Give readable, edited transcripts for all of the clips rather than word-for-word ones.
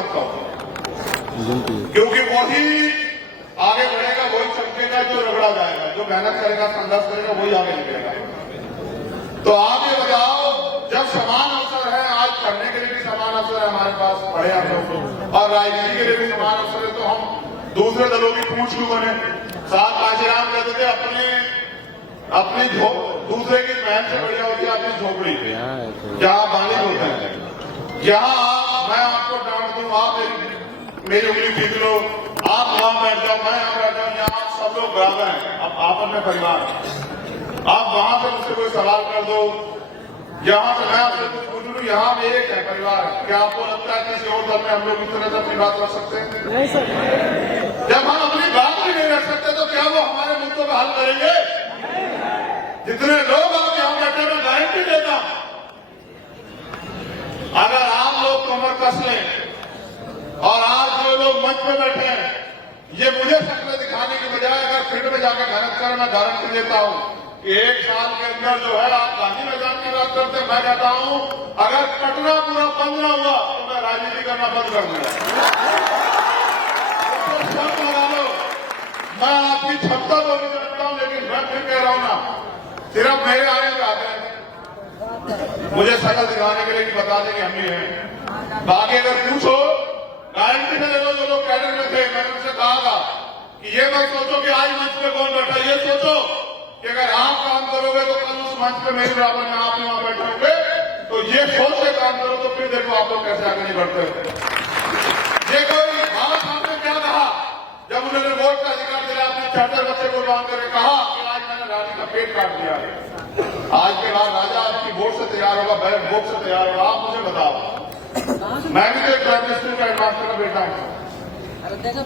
मत कहो, क्योंकि वही आगे बढ़ेगा, वही चमकेगा जो रगड़ा जाएगा, जो मेहनत करेगा, संघर्ष करेगा, वही आगे निकलेगा। तो आप ये बताओ, जब समान अवसर है, आज पढ़ने के लिए भी समान अवसर है हमारे पास, पढ़े हम लोग, और राजनीति के लिए भी समान अवसर है, तो हम दूसरे दलों की पूछ क्यों बने? साथ काशीराम कहते थे अपनी दूसरे की महल से बढ़िया होती है अपनी झोपड़ी, जहाँ मालिक होते हैं, जहाँ मैं आपको डांट दूं, आप मेरी उंगली पीट लो, आप वहां बैठ जाओ, मैं यहाँ बैठ जाऊं, यहाँ सब लोग बराबर हैं, अब आपस में परिवार। आप वहां से मुझसे कोई सवाल कर दो, यहाँ से मैं आपसे कुछ पूछ लूं, यहाँ में एक है परिवार। क्या आपको लगता है किसी और दल में हम लोग इस तरह से अपनी बात रख सकते हैं? नहीं सर। जब हम अपनी बात भी नहीं रख सकते तो क्या वो हमारे मुद्दों का हल करेंगे? जितने लोग आप यहाँ बैठे, मैं गारंटी देता हूं, अगर आप लोग कमर कस लें और आज जो लोग मंच में बैठे हैं, ये मुझे शक्ल दिखाने की बजाय अगर फील्ड में जाकर मेहनत करें, मैं गारंटी देता हूं कि 1 साल के अंदर जो है, आप गांधी मैदान की बात करते, मैं कहता हूं अगर पटना पूरा बंद ना हुआ तो मैं राजनीति करना बंद कर दूंगा। शर्त लगा लो, मैं आपकी क्षमता तो नहीं जानता हूं, लेकिन मैं फिर कह रहा हूं ना, सिर्फ मेरे आने में आते हैं, मुझे शक्ल दिखाने के लिए कि बता दें कि हम ही हैं। बाकी अगर पूछो, गारंटी से देखो, जो लोग कैडर में थे, मैंने उनसे कहा था कि ये मत सोचो कि आज मंच पे कौन बैठा, ये सोचो कि अगर आप काम करोगे तो कल उस मंच पे मेरे बराबर में आप वहां बैठे होंगे, तो ये सोच के काम करो, तो फिर देखो आप लोग कैसे आगे नहीं बढ़ते हो। ये कोई बाबा साहब ने क्या कहा जब उन्होंने वोट का अधिकार दिया, अपने 4 बच्चे को बांध कर कहा कि आज मैंने रानी का पेट काट दिया है, आज के बाद राजा आपकी वोट से तैयार होगा, बैठ वोट से तैयार होगा। आप मुझे बताओ, मैं भी तो एक प्राइमरी स्कूल का हेडमास्टर का बेटा हूं,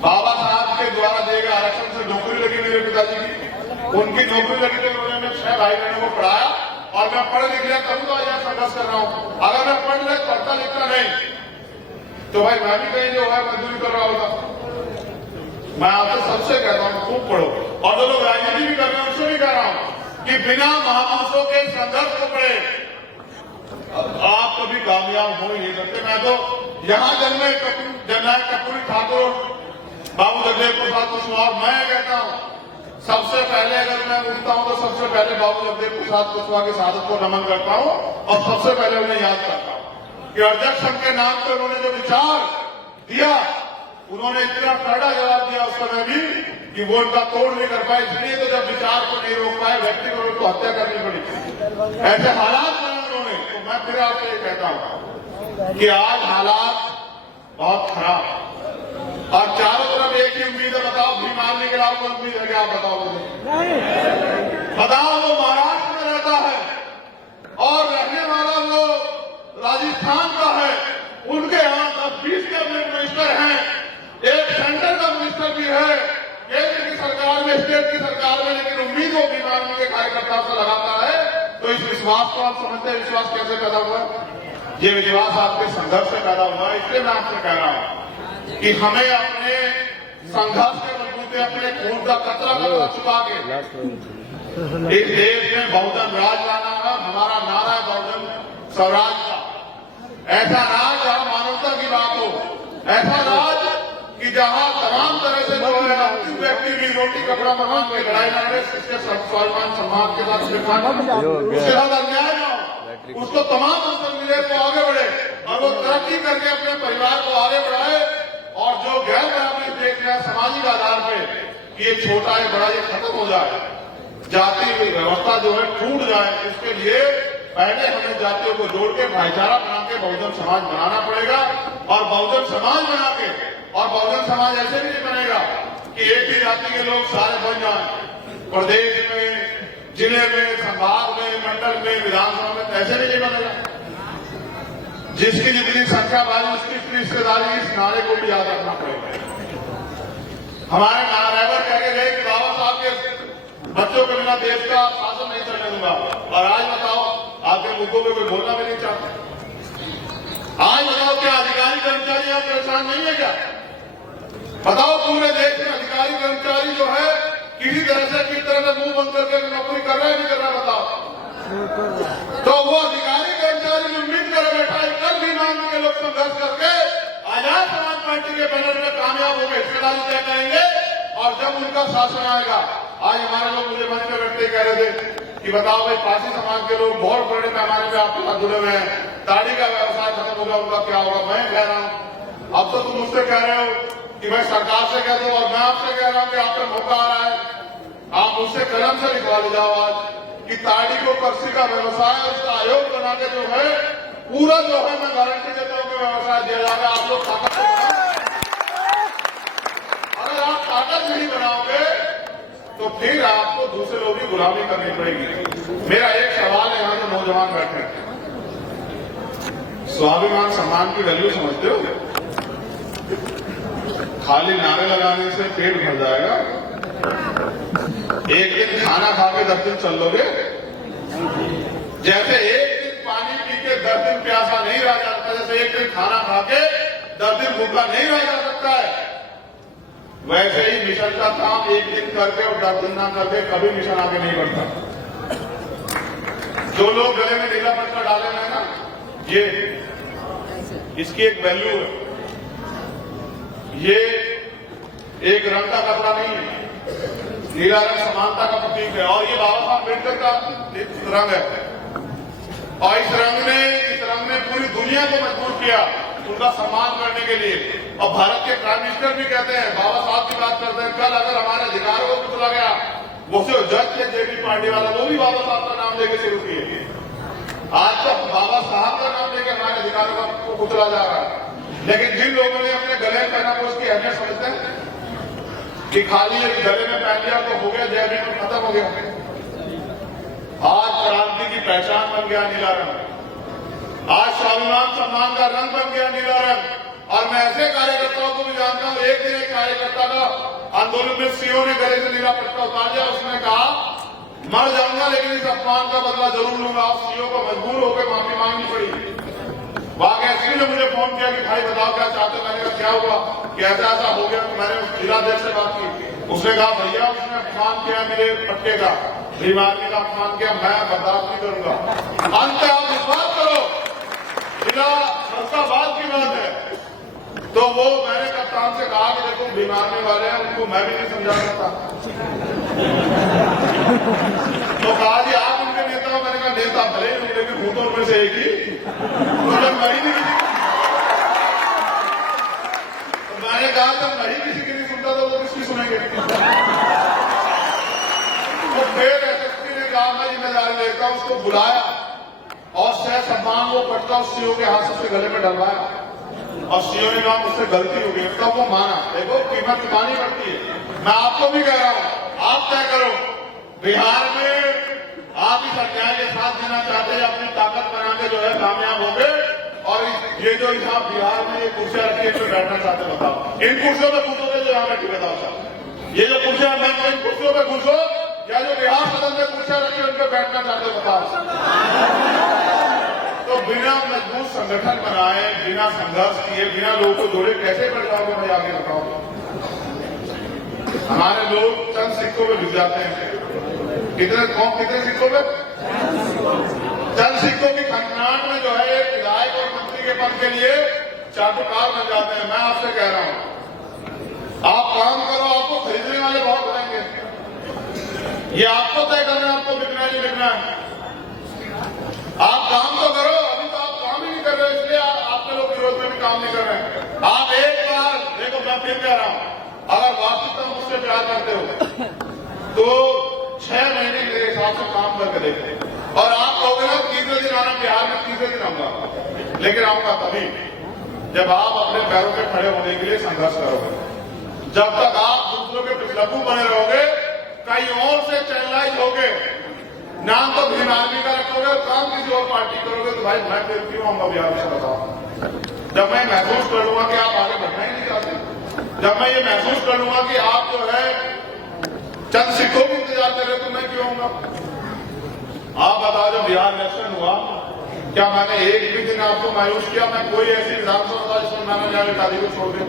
बाबा साहब के द्वारा दिए गए आरक्षण से नौकरी लगी मेरे पिताजी की, उनकी नौकरी लगी तो उन्होंने 6 भाई बहनों को पढ़ाया, और मैं पढ़ लिख लिया तभी तो आज संघर्ष कर रहा हूं। अगर मैं पढ़ता लिखता नहीं तो भाई मैं भी कहीं जो है मजदूरी कर रहा होता। मैं आपसे सबसे कहता हूं खूब पढ़ो, और जो लोग राजनीति भी कर रहे हैं उनसे भी कह रहा हूं कि बिना महापुरुषों के संघर्ष को पढ़े आप कभी कामयाब हो ही नहीं सकते। मैं तो यहां जन्मे जननायक कर्पूरी ठाकुर, बाबू जगदेव प्रसाद कुशवाहा, मैं कहता हूं सबसे पहले अगर मैं उठता हूं तो सबसे पहले बाबू जगदेव प्रसाद कुशवाहा की शहादत को नमन करता हूं, और सबसे पहले उन्हें याद करता हूं कि अध्यक्ष संघ के नाम पर उन्होंने जो विचार दिया, उन्होंने इतना कड़ा जवाब दिया उस समय भी कि वो उनका तोड़ नहीं कर पाए, इसलिए तो जब विचार को नहीं रोक पाए, व्यक्ति को उनको हत्या करनी पड़ी, ऐसे हालात बनाए उन्होंने। तो मैं फिर आपसे ये कहता हूं कि आज हालात बहुत खराब, और चारों तरफ एक ही उम्मीद है। बताओ भीम आर्मी के अलावा कोई उम्मीद है क्या? आप बताओ मुझे, बताओ। वो महाराष्ट्र में रहता है और रहने वाला वो राजस्थान का है, उनके यहां 10-20 कैबिनेट मिनिस्टर हैं, एक सेंटर का मिनिस्टर भी है केंद्र की सरकार में, स्टेट की सरकार में, लेकिन उम्मीद वो भीम आर्मी के कार्यकर्ताओं से लगाता है। तो इस विश्वास को आप समझते हैं, विश्वास कैसे पैदा हुआ? ये विश्वास आपके संघर्ष से पैदा हुआ है। इसलिए मैं आपसे कह रहा हूं कि हमें अपने संघर्ष के बलबूते अपने खून का कतरा चुका के इस देश में बहुजन राज लाना है। हमारा नारा है बहुजन स्वराज का, ऐसा राज जहां मानवता की बात हो, ऐसा राज कि जहां तमाम तरह से जो है अंतिम व्यक्ति भी रोटी कपड़ा मकान में लड़ाई ना रहे, उसके स्वाभिमान सम्मान के साथ उसके साथ अन्याय ना हो, उसको तमाम अवसर मिले तो आगे बढ़े, और वो तरक्की करके अपने परिवार को आगे बढ़ाए। और जो गैर बराबरी देख रहे हैं सामाजिक आधार पे, ये छोटा है बड़ा, ये खत्म हो जाए, जाति व्यवस्था जो है टूट जाए, इसके लिए पहले हमें जातियों को जोड़ के भाईचारा बना के बहुजन समाज बनाना पड़ेगा। और बहुजन समाज बना के, और बहुजन समाज ऐसे भी नहीं बनेगा कि एक ही जाति के लोग सारे बन जाए, प्रदेश में, जिले में, संभाग में, मंडल में, विधानसभा में, तो ऐसे नहीं बनेगा। जिसकी जितनी संख्या बढ़ी उसकी इतनी रिश्तेदारी, इस नारे को भी याद रखना पड़ेगा। हमारे महारावर कह के गए कि बाबा साहब के बच्चों के बिना देश का शासन नहीं चलने दूंगा, और आज बताओ आपके मुद्दों पे कोई बोलना भी नहीं चाहता। आज बताओ क्या अधिकारी कर्मचारी आप परेशान नहीं है क्या? बताओ पूरे देश में अधिकारी कर्मचारी जो है किसी तरह से मुंह बंद करके नौकरी कर रहा है नहीं कर रहा? बताओ। तो वो अधिकारी कर्मचारी उम्मीद कर बैठा है कल भी मांग के लोग संघर्ष करके आजाद पैनल में कामयाब होकर हिस्सेदारी तय करेंगे और जब उनका शासन आएगा। आज हमारे लोग मुझे मंच में बैठते कह रहे थे कि बताओ भाई, पासी समाज के लोग बहुत बड़े पैमाने पे आपके साथ जुड़े हुए हैं, दाढ़ी का व्यवसाय खत्म होगा, उनका क्या होगा? मैं कह रहा हूं, अब तो तुम मुझसे कह रहे हो कि भाई सरकार से कह दो, और मैं आपसे कह रहा हूं कि आपका मौका आ रहा है, आप मुझसे कलम से लिखवा ले जाओ आज कि ताड़ी को कर्सी का व्यवसाय, उसका आयोग बना के जो है पूरा जो है मैं गारंटी देता हूं कि व्यवसाय दिया जाएगा। आप लोग ताकत से बनाओ, अगर आप ताकत नहीं बनाओगे तो फिर आपको दूसरे लोगों की गुलामी करनी पड़ेगी। मेरा एक सवाल है, यहां जो नौजवान बैठे हैं, स्वाभिमान सम्मान की वैल्यू समझते हो? खाली नारे लगाने से पेट भर जाएगा? एक दिन खाना खा के 10 दिन चल लोगे? जैसे एक दिन पानी पी के 10 दिन प्यासा नहीं रह जाता, जैसे एक दिन खाना खा के 10 दिन भूखा नहीं रह जा सकता है, वैसे ही मिशन का काम एक दिन करके और 10 दिन ना करके कभी मिशन आगे नहीं बढ़ता। जो लोग गले में नीला पट्टा डाले हैं ना, ये इसकी एक वैल्यू है। ये एक रंग का कपड़ा नहीं है, नीला रंग समानता का प्रतीक है, और ये बाबा साहब अम्बेडकर का रंग है। और इस रंग ने पूरी दुनिया को मजबूर किया उनका सम्मान करने के लिए। और भारत के प्राइम मिनिस्टर भी कहते हैं, बाबा साहब की बात करते हैं, कल अगर हमारे अधिकारों को कुचला गया, वो सिर्फ जज थे जेबी पार्टी वाला, वो भी बाबा साहब का नाम लेके शुरू किए। आज तक बाबा साहब का नाम लेकर हमारे अधिकारों को कुचला जा रहा है। लेकिन जिन लोगों ने अपने गले में पहना वो उसकी अहमियत समझते हैं कि खाली एक गले में पहन लिया तो हो गया, जय भीम खत्म हो गया। आज क्रांति की पहचान बन गया नीला रंग, आज स्वाभिमान सम्मान का रंग बन गया नीला रंग। और मैं ऐसे कार्यकर्ताओं को भी जानता हूं, एक दिन एक कार्यकर्ता का आंदोलन में सीओ ने गले से नीला पट्टा उतार दिया, उसने कहा मर जाऊंगा लेकिन इस अपमान का बदला जरूर लूंगा। और सीओ को मजबूर होकर माफी मांगनी पड़ी। वहां एसपी ने मुझे फोन किया कि भाई बताओ क्या चाहते हो? मैंने कहा क्या हुआ कि ऐसा ऐसा हो गया। तो मैंने जिलाध्यक्ष से बात की, उसने कहा भैया उसने अपमान किया मेरे पट्टे का, बीमारी का अपमान किया, मैं बर्दाश्त नहीं करूंगा। अंत आप विश्वास करो, जिला संस्था बात की बात है। तो वो मैंने कप्तान से कहा कि देखो बीमारने वाले हैं, उनको मैं भी नहीं समझा सकता। तो कहा जी आप उनके नेता हो? मैंने कहा नेता भले ही नहीं, लेकिन भूतों में से एक ही। तो जब मैं ही नहीं तो मैंने कहा जब मैं ही किसी की नहीं सुनता तो वो किसकी सुनेंगे? तो फिर एसएसपी ने कहा मैं जिम्मेदारी लेता हूं, उसको बुलाया और सह सम्मान वो पटका उस सीओ के हाथ से गले में डलवाया। और सीओ ने कहा मुझसे गलती हो गई, तब वो माना। देखो कीमत चुकानी पड़ती है। मैं आपको भी कह रहा हूं, आप तय करो, बिहार में आप इस अन्याय के साथ देना चाहते हैं, अपनी ताकत बना के जो है कामयाब होंगे। और ये जो यहाँ बिहार में ये कुर्सियां रखी है, इसमें बैठना चाहते बताओ, इन कुर्सियों पर घुसोगे जो यहाँ बैठी बताओ साहब, ये जो कुर्सियां मैं इन कुर्सियों पर घुसो या जो बिहार सदन में कुर्सियां रखी है उन पर बैठना चाहते बताओ। तो बिना मजबूत संगठन बनाए, बिना संघर्ष किए, बिना लोगों को जोड़े कैसे बढ़ जाओगे? मैं आगे बताऊंगा। हमारे लोग चंद सिक्कों में बिक जाते हैं। कितने सिक्कों में? चंद सिक्कों की खनखनाहट में जो है विधायक और मंत्री के पद के लिए चाटुकार बन जाते हैं। मैं आपसे कह रहा हूं, आप काम करो, आपको खरीदने वाले बहुत रहेंगे। ये आपको तय करना है आपको बिकना नहीं बिकना है। आप काम तो करो, अभी तो आप काम ही नहीं कर रहे, इसलिए आपके लोग विरोध में भी काम नहीं कर रहे हैं। आप एक बार देखो, मैं फिर कह रहा हूं, अगर वास्तविकता मुझसे प्यार करते हो तो 6 महीने के हिसाब से काम करके देखते। और आप लोग ना तीसरे दिन आना, बिहार में तीसरे दिन आऊंगा, लेकिन आऊंगा तभी जब आप अपने पैरों पे खड़े होने के लिए संघर्ष करोगे। जब तक आप दूसरों के पिछलप्पू बने रहोगे, कहीं और से चैनलाइज होगे, नाम तो भीम आर्मी का रखोगे और काम किसी और पार्टी करोगे, तो भाई मैं फिर क्यों आऊंगा बिहार में? बताओ। जब मैं महसूस कर लूंगा कि आप आगे बढ़ना ही नहीं चाहते, जब मैं ये महसूस कर लूंगा कि आप जो है चंद सिक्कों की इंतजार कर रहे, तो मैं क्यों आऊंगा? आप बताओ, जब बिहार इलेक्शन हुआ, क्या मैंने एक भी दिन आपको मायूस किया? मैं कोई ऐसी विधानसभा जिसमें मैंने जाकर शादी को छोड़ दिया,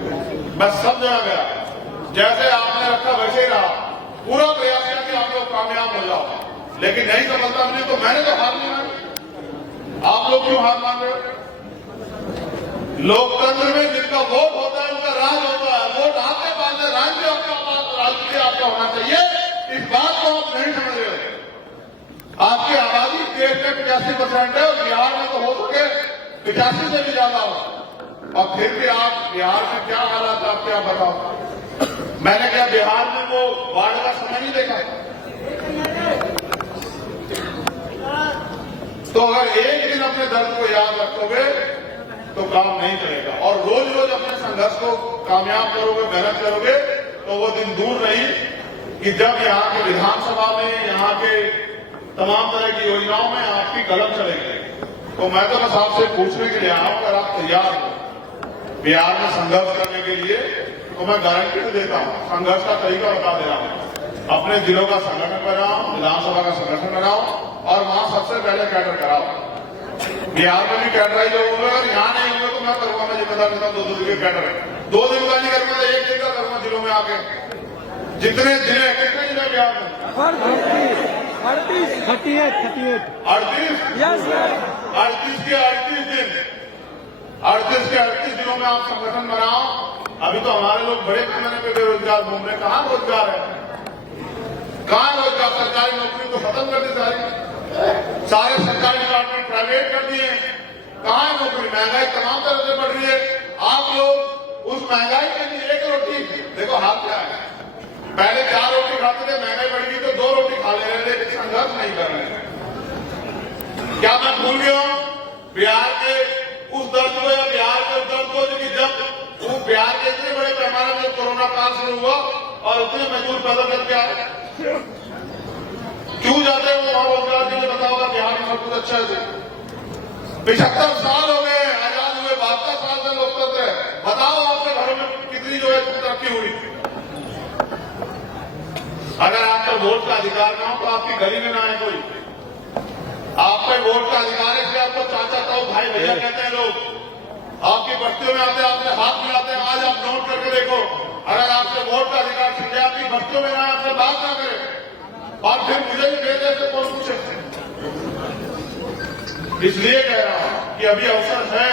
मैं सब जगह गया, जैसे आपने रखा वैसे ही रहा, पूरा प्रयास किया कि आप लोग कामयाब हो जाओ। लेकिन नहीं सफलता मिली तो मैंने तो हार नहीं मानी। आप लोग क्यों हार मान रहे हो? लोकतंत्र में जिनका वोट होता है उनका राज होता है। भी आपका होना चाहिए। इस बात को आप नहीं समझ रहे हो। आपकी आबादी देश में 85% है और बिहार में तो हो सके 85 से भी ज्यादा हो, और फिर भी आप बिहार में क्या हालात आपके आप बताओ। मैंने क्या बिहार में वो बाढ़ का समय नहीं देखा? तो अगर एक दिन अपने दर्द को याद रखोगे तो काम नहीं चलेगा, और रोज रोज अपने संघर्ष को कामयाब करोगे, मेहनत करोगे, तो वो दिन दूर नहीं कि जब यहाँ के विधानसभा में, यहाँ के तमाम तरह की योजनाओं में आपकी कलम चलेगी। तो मैं तो बस आपसे पूछने के लिए आया हूं, अगर आप तैयार हो बिहार में संघर्ष करने के लिए, तो मैं गारंटी देता हूं, संघर्ष का तरीका बता दे रहा हूं। अपने जिलों का संगठन बनाओ, विधानसभा का संगठन बनाओ, और वहां सबसे पहले कैडर कराओ। बिहार में भी कैडराइज होंगे, अगर यहाँ नहीं होंगे तो मैं करूंगा, मैं जिम्मेदार देता हूं 2 दिन के कैडर। 2 दिन का नहीं करूंगा तो 1 दिन का करूंगा जिलों में आके। जितने जिले, कितने जिले बिहार में? 38 के 38 दिनों में आप संगठन बनाओ। अभी तो हमारे लोग बड़े पैमाने पे बेरोजगार घूम रहे, कहाँ रोजगार है? कहाँ रोजगार? सरकारी नौकरी तो खत्म कर दी सारे सरकारी डिपार्टमेंट प्राइवेट कर दिए, कहाँ है नौकरी? महंगाई तमाम तरह से बढ़ रही है। आप लोग उस महंगाई के लिए 1 रोटी, देखो हाल क्या है, पहले 4 रोटी खाते थे, महंगाई बढ़ गई तो 2 रोटी खा ले रहे, लेकिन संघर्ष नहीं कर रहे। क्या मैं भूल गया हूं बिहार के उस दर्द को, या बिहार के उस दर्द को कि जब वो बिहार के इतने बड़े पैमाने में कोरोना काल शुरू हुआ और उतने मजदूर पैदा करके आए, क्यों जाते हैं वो वहां रोजगार के लिए? बताओगा बिहार में सब कुछ अच्छा है। 75 साल हो गए आजाद हुए, 72 साल से लोकतंत्र है। बताओ आपके घरों में कितनी जो है तरक्की हुई? अगर आप पर वोट का अधिकार ना हो तो आपकी गली में ना आए कोई। आप पे वोट का अधिकार है, इसलिए आपको चाचा ताऊ भाई भैया कहते हैं लोग। आपकी बस्तियों में आते हैं, आपसे हाथ मिलाते हैं। आज आप नोट करके देखो, अगर आपसे वोट का अधिकार छीन जाए, आपकी बस्तियों में ना आपसे बात ना करे, और फिर मुझे भी भेजे से कौन पूछे? इसलिए कह रहा हूं कि अभी अवसर है,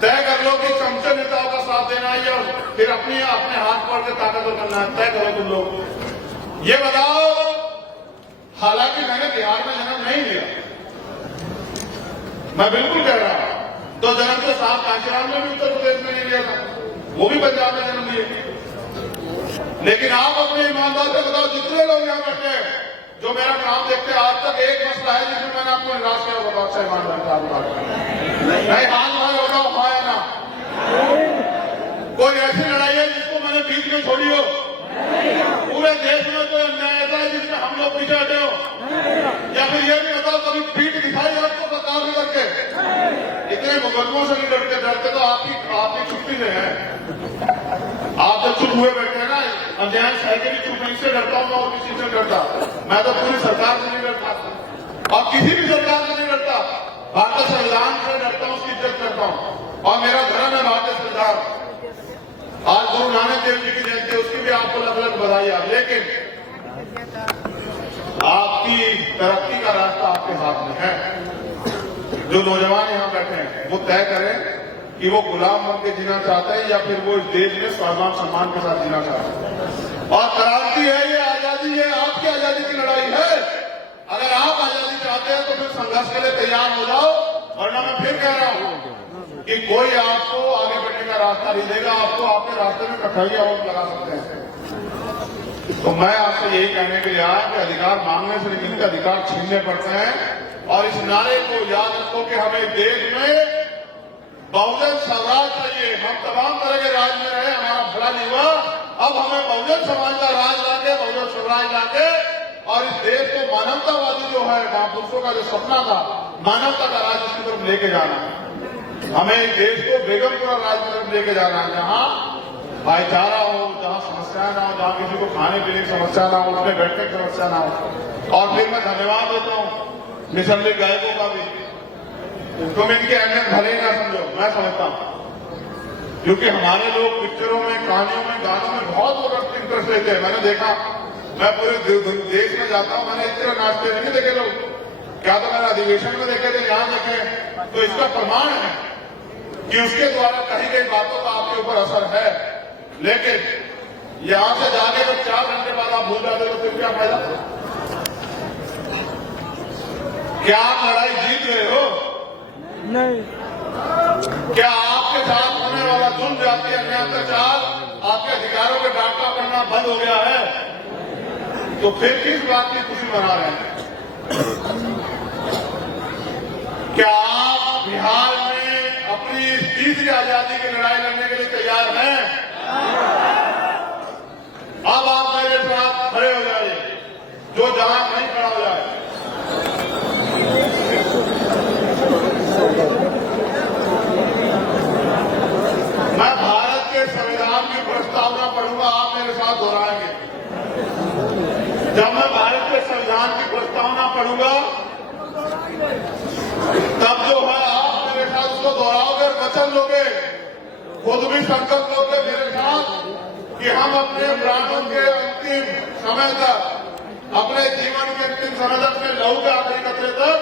तय कर लो कि चमचे नेताओं का साथ देना है या फिर अपने हाथ पकड़ के ताकतवर करना है। तय करो तुम लोग। ये बताओ, हालांकि मैंने बिहार में जन्म नहीं लिया, मैं बिल्कुल कह रहा हूं, तो जन्म के साथ कांचीराम में भी उत्तर प्रदेश में नहीं लिया था, वो भी पंजाब में जन्म लिए। लेकिन आप अपने ईमानदार से बताओ, जितने लोग यहाँ बैठे हैं जो मेरा काम देखते हैं, आज तक एक मसला है जिसमें मैंने आपको निराश किया होगा? अच्छा ईमानदार नहीं, हाथ मारे बताओ, हाँ या ना? कोई ऐसी लड़ाई है जिसको मैंने बीच में छोड़ी हो? पूरे देश में कोई अन्याय ऐसा है जिसमें हम लोग पीछे हटे हो? या फिर ये भी बताओ, कभी पीठ दिखाई आपको सरकार में करके? इतने मुकदमों से नहीं डरते तो आपकी छुट्टी से है। आप जब चुप हुए बैठे हैं ना, अन्याय सह के भी चुप नहीं से डरता हूं, और किसी से डरता? मैं तो पूरी सरकार से नहीं डरता, और किसी भी सरकार से नहीं डरता। भारतीय संविधान से डरता हूं, उसकी इज्जत करता हूं, और मेरा धर्म है भारतीय संविधान। आज गुरु नानक देव जी की जयंती, उसकी भी आपको अलग अलग बधाई। लेकिन आपकी तरक्की का रास्ता आपके हाथ में है। जो नौजवान यहाँ बैठे हैं वो तय करें कि वो गुलाम बन के जीना चाहते हैं या फिर वो इस देश में स्वाभिमान सम्मान के साथ जीना चाहते हैं। और क्रांति है, ये आजादी है, आपकी आजादी की लड़ाई है। अगर आप आजादी चाहते हैं तो फिर संघर्ष के लिए तैयार हो जाओ, वरना मैं फिर कह रहा हूं कि कोई आपको आगे बढ़ने का रास्ता नहीं देगा। आपको आपके रास्ते में कठिनाइयां और लगा सकते हैं। तो मैं आपसे यही कहने के लिए आया कि अधिकार मांगने से लेकिन अधिकार छीनने पड़ते हैं। और इस नारे को याद रखो कि हमें देश में बहुजन स्वराज चाहिए। हम तमाम तरह के राज में रहे, हमारा भला नहीं हुआ। अब हमें बहुजन समाज का राज लाके, बहुजन स्वराज लाके, और इस देश को मानवतावादी जो है, महापुरुषों का जो सपना था, मानवता का राज, उसकी तरफ लेके जाना है। हमें इस देश को बेगमपुरा राज की तरफ लेके जाना है, जहां भाईचारा हो, जहां समस्याएं ना हो, जहां किसी को खाने पीने की समस्या ना हो, उसमें बैठने की समस्या ना हो। और फिर मैं धन्यवाद देता हूं निसंदेह गायकों का भी। तुम इनकी अहमियत भले ही ना समझो, मैं समझता हूं, क्योंकि हमारे लोग पिक्चरों में, कहानियों में, गानों में बहुत लोग इंटरेस्ट लेते हैं। मैंने देखा, मैं पूरे देश में जाता हूं, मैंने इस तरह नाचते नहीं देखे लोग। क्या तो मैंने अधिवेशन में देखे थे, यहां देखे, तो इसका प्रमाण है कि उसके द्वारा कही गई बातों का आपके ऊपर असर है। लेकिन यहां से जाने के 4 घंटे बाद आप भूल जाते तो फिर क्या फायदा? क्या आप लड़ाई जीत गए हो? नहीं। क्या आपके साथ होने वाला जुल्म, जाति अन्याय, अत्याचार, आपके अधिकारों के डांटा पड़ना बंद हो गया है? तो फिर किस बात की खुशी मना रहे हैं? क्या आप बिहार में अपनी इस तीसरी आजादी की लड़ाई लड़ने के लिए तैयार हैं? अब आप मेरे साथ खड़े हो जाइए, जो जहां नहीं खड़ा हो जाए। मैं भारत के संविधान की प्रस्तावना पढ़ूंगा, आप मेरे साथ दोहराएंगे। जब मैं भारत के संविधान की प्रस्तावना पढ़ूंगा तब जो है आप मेरे साथ उसको दोहराओगे, वचन लोगे, खुद भी संकल्प लोगे मेरे साथ कि हम अपने प्राणों के अंतिम समय तक, अपने जीवन के अंतिम समय तक, अपने लहू के आखिरी कतरे तक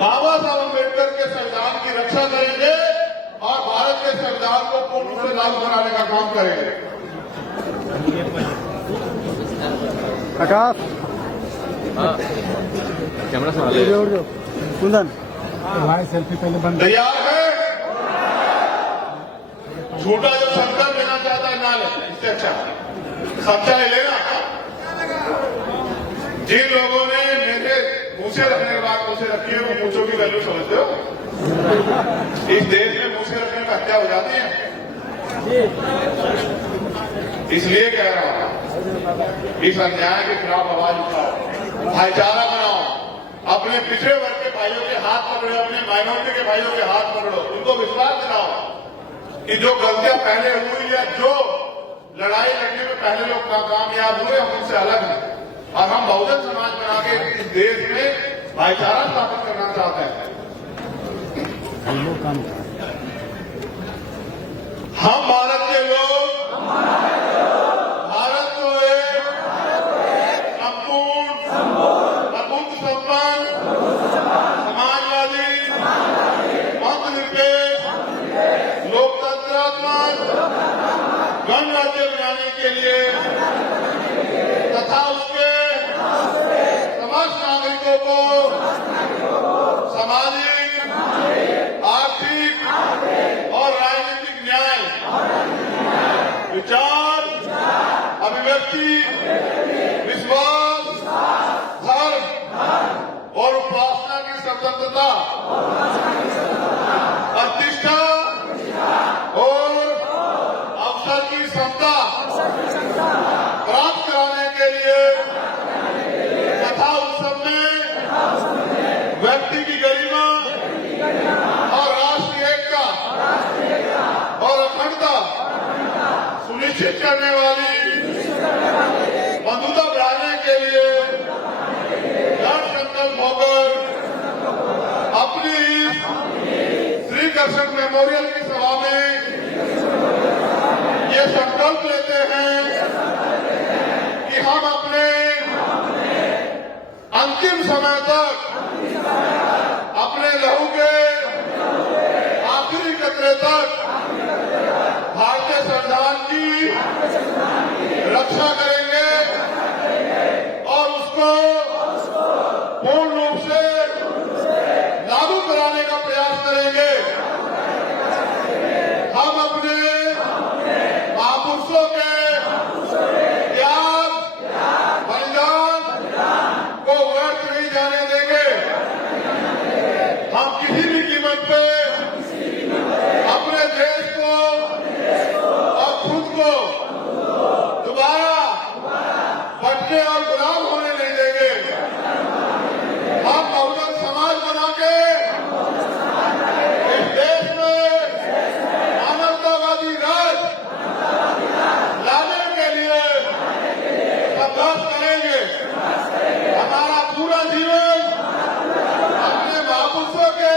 बाबा साहब अम्बेडकर के संविधान की रक्षा करेंगे और भारत के संविधान को पूर्ण रूप से लागू बनाने का काम करेंगे। आकाश कैमरा से कुंदन भाई सेल्फी पहले बंद। तैयार है? झूठा जो संकल्प लेना चाहता है ना ले, इससे अच्छा सच्चा ही लेना। जिन लोगों ने मेरे मूछे रखने के बाद मूछे रखी है, वो मूछों की वैल्यू समझते हो? इस देश में मूछे रखने में हत्या हो जाती है। इसलिए कह रहा हूं, इस अन्याय के खिलाफ आवाज उठाओ, भाईचारा बनाओ, अपने पिछड़े वर्ग के भाइयों के हाथ पकड़ो, अपने माइनॉरिटी के भाइयों के हाथ पकड़ो, उनको विश्वास दिलाओ कि जो गलतियां पहले हुई या जो लड़ाई लड़ने में पहले लोग कामयाब हुए, हम उनसे अलग हैं और हम बहुजन समाज बना के इस देश में भाईचारा स्थापित करना चाहते हैं। हम भारत के लोग भारत को एक संपूर्ण, अभूत संपन्न, समाजवादी, धर्मनिरपेक्ष, लोकतंत्रात्मक गणराज्य बनाने के लिए तथा उसके समस्त नागरिकों को सामाजिक, आर्थिक और राजनीतिक न्याय, विचार, अभिव्यक्ति, विश्वास, धर्म और उपासना की स्वतंत्रता, प्रतिष्ठा और अवसर की समता प्राप्त कराने के लिए तथा उस समय व्यक्ति की गरिमा और राष्ट्रीय एकता और अखंडता सुनिश्चित करने वाली बंधुता बढ़ाने के लिए दृढ़ संकल्प होकर अपनी श्री कृष्ण मेमोरियल की सभा में ये संकल्प लेते हैं कि हम अपने अंतिम समय तक अपने लहू के आखिरी कतरे तक भारतीय संविधान की रक्षा करेंगे और उसको पूर्ण रूप से लागू कराने का प्रयास करेंगे। हम अपने महापुरुषों के त्याग, बलिदान को व्यर्थ नहीं जाने देंगे। हम किसी भी कीमत पे अपने देश को और खुद को दोबारा बटने और गुलाम होने नहीं देंगे। हम बहुजन समाज बना के इस देश में मानवतावादी राज लाने के लिए संघर्ष करेंगे। हमारा पूरा जीवन अपने महापुरुषों के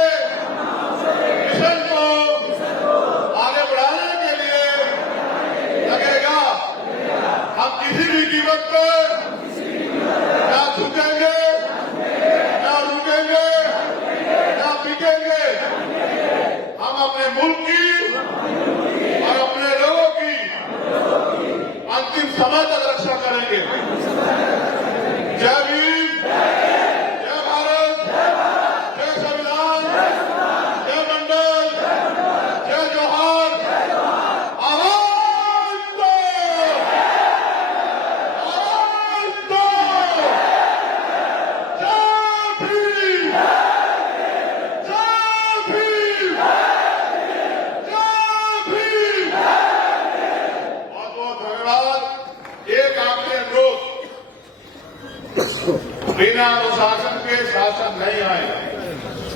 अनुशासन नहीं आएगा।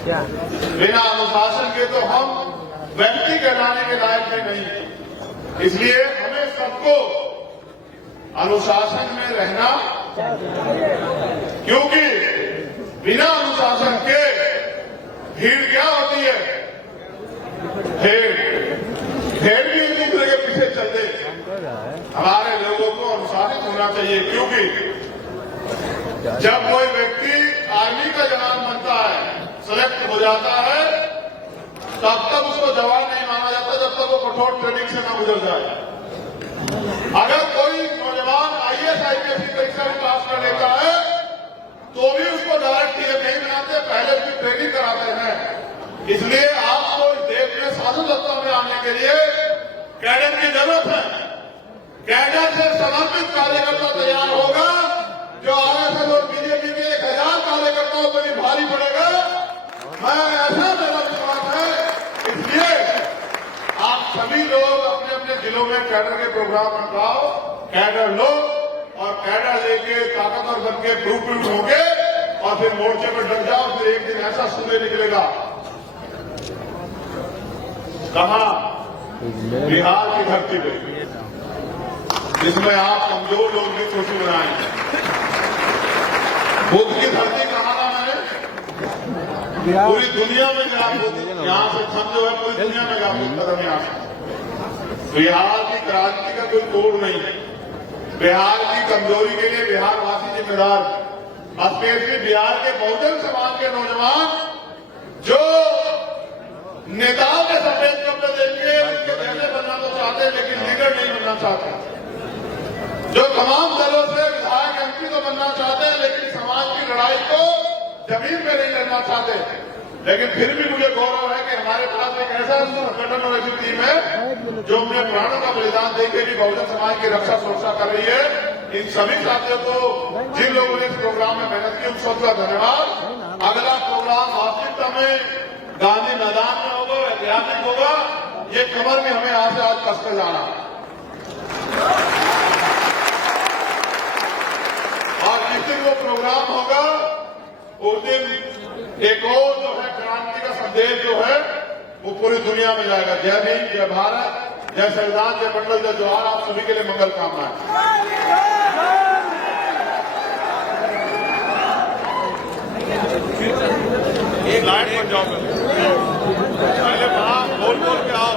क्या बिना अनुशासन के तो हम व्यक्ति कहलाने के लायक भी नहीं। इसलिए हमें सबको अनुशासन में रहना, क्योंकि बिना अनुशासन के भीड़ क्या होती है? भेड़ भी एक दूसरे के पीछे चलते। हमारे लोगों को अनुशासित होना चाहिए, क्योंकि जब कोई व्यक्ति आर्मी का जवान बनता है, सेलेक्ट हो जाता है, तब तक उसको जवान नहीं माना जाता जब तक वो कठोर ट्रेनिंग से न गुजर जाए। अगर कोई नौजवान आईएएस आईपीएस की परीक्षा में पास कर लेता है तो भी उसको डायरेक्ट टीएम नहीं बनाते, पहले उसकी ट्रेनिंग कराते हैं। इसलिए आपको इस देश में शासन सत्ता में आने के लिए कैडर की जरूरत है। कैडर से समर्पित कार्यकर्ता तैयार होगा, जो आरएसएस और बीजेपी के 1000 कार्यकर्ताओं पर भी भारी पड़ेगा। मैं ऐसा मेरा विश्वास है। इसलिए आप सभी लोग अपने अपने जिलों में कैडर के प्रोग्राम बनाओ, कैडर लो और कैडर लेके ताकतवर बन के प्रूफ होंगे और फिर मोर्चे पर डट जाओ। फिर एक दिन ऐसा सुनने निकलेगा, कहां? बिहार की धरती पे, जिसमें आप कमजोर लोग भी खुशी बनाएंगे। बुद्ध की धरती कहा ना मैंने? पूरी दुनिया में गया बुद्ध, यहां से समझो है पूरी दुनिया में गया बुद्ध कदम यहां से। बिहार की क्रांति का कोई तोड़ नहीं है। बिहार की कमजोरी के लिए बिहारवासी जिम्मेदार, स्पेशली बिहार के बहुजन समाज के नौजवान जो नेताओं के सफेद कपड़े देख के उनके जैसे बनना तो चाहते हैं, लेकिन लीडर नहीं बनना चाहते। जो तमाम दलों से विधायक एमपी तो बनना चाहते हैं, लेकिन समाज की लड़ाई को जमीन में नहीं लड़ना चाहते। लेकिन फिर भी मुझे गौरव है कि हमारे पास एक ऐसा संगठन और ऐसी टीम है जो अपने प्राणों का बलिदान देकर भी बहुजन समाज की रक्षा सुरक्षा कर रही है। इन सभी साथियों को, जिन लोगों ने इस प्रोग्राम में मेहनत की, उन सबका धन्यवाद। अगला प्रोग्राम वास्तविकता में गांधी मैदान में होगा, ऐतिहासिक होगा। ये कमर में हमें आज से आज कसकर जाना और जिस दिन वो प्रोग्राम होगा उस दिन एक और जो है क्रांति का संदेश जो है वो पूरी दुनिया में जाएगा। जय भीम, जय भारत, जय संविधान, जय मंडल, जय जोहार। आप सभी के लिए मंगल कामनाएं। एक लाइन पर जाओ, पहले वहां बोल बोल के आओ।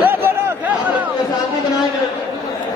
Let